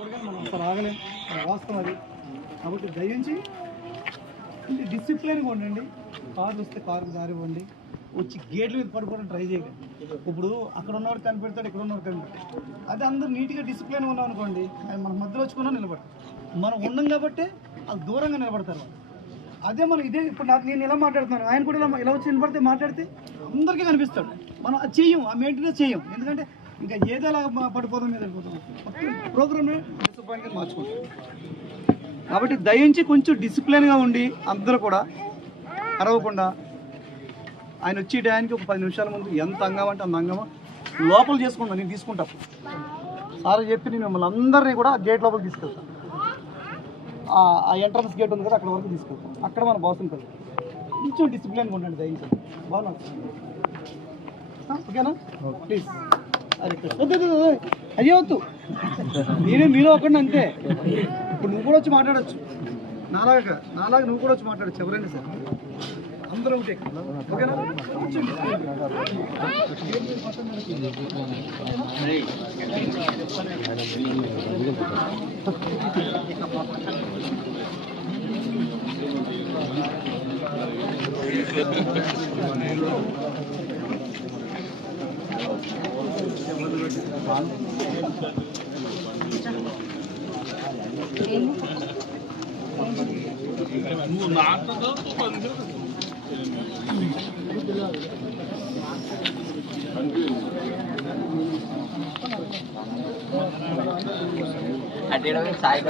మనం అసలు ఆగలేం, వాస్తవం అది. కాబట్టి దయించి డిసిప్లిన్గా ఉండండి. కారు వస్తే కారుకి దారి ఇవ్వండి. వచ్చి గేట్ల మీద పడుకోవడం ట్రై చేయకండి. ఇప్పుడు అక్కడ ఉన్నవాడు కనిపెడతాడు, ఇక్కడ ఉన్నవాడు కనిపెడతాడు. అదే అందరూ నీట్గా డిసిప్లిన్గా ఉన్నాం అనుకోండి, ఆయన మన మధ్యలో వచ్చుకున్నా నిలబడతారు. మనం ఉండం కాబట్టి వాళ్ళు దూరంగా నిలబడతారు. అదే మనం ఇదే ఇప్పుడు నేను ఇలా మాట్లాడుతున్నాను, ఆయన కూడా ఇలా వచ్చి నిలబడితే మాట్లాడితే అందరికీ కనిపిస్తాడు. మనం అది చెయ్యం, ఆ మెయింటెనెన్స్ చెయ్యం. ఎందుకంటే ఇంకా ఏదోలా పడిపోతాం మీద వెళ్ళిపోతాం. ప్రోగ్రామ్ని డిసప్పాయింట్గా మార్చుకుంటాం. కాబట్టి దయించి కొంచెం డిసిప్లిన్గా ఉండి అందరూ కూడా అరవకుండా ఆయన వచ్చే టయానికి ఒక 10 నిమిషాల ముందు ఎంత అంగం అంటే అంత అంగమో లోపల చేసుకుంటాను. నేను తీసుకుంటా సార్ చెప్పి నేను మిమ్మల్ని అందరినీ కూడా గేట్ లోపల తీసుకెళ్తాను. ఆ ఎంట్రన్స్ గేట్ ఉంది కదా, అక్కడ వరకు తీసుకెళ్తాను. అక్కడ మన బాస్ ఉంటుంది. కొంచెం డిసిప్లిన్గా ఉండండి దయించి. బాగా ఓకేనా? ప్లీజ్ అదే వద్దు, మీలో ఒకటి అంతే. ఇప్పుడు నువ్వు కూడా వచ్చి మాట్లాడచ్చు, నాలాగా నువ్వు కూడా వచ్చి మాట్లాడచ్చు. ఎవరైనా సరే అందరూ ఒకటే. ఓకేనా? అటు సాయి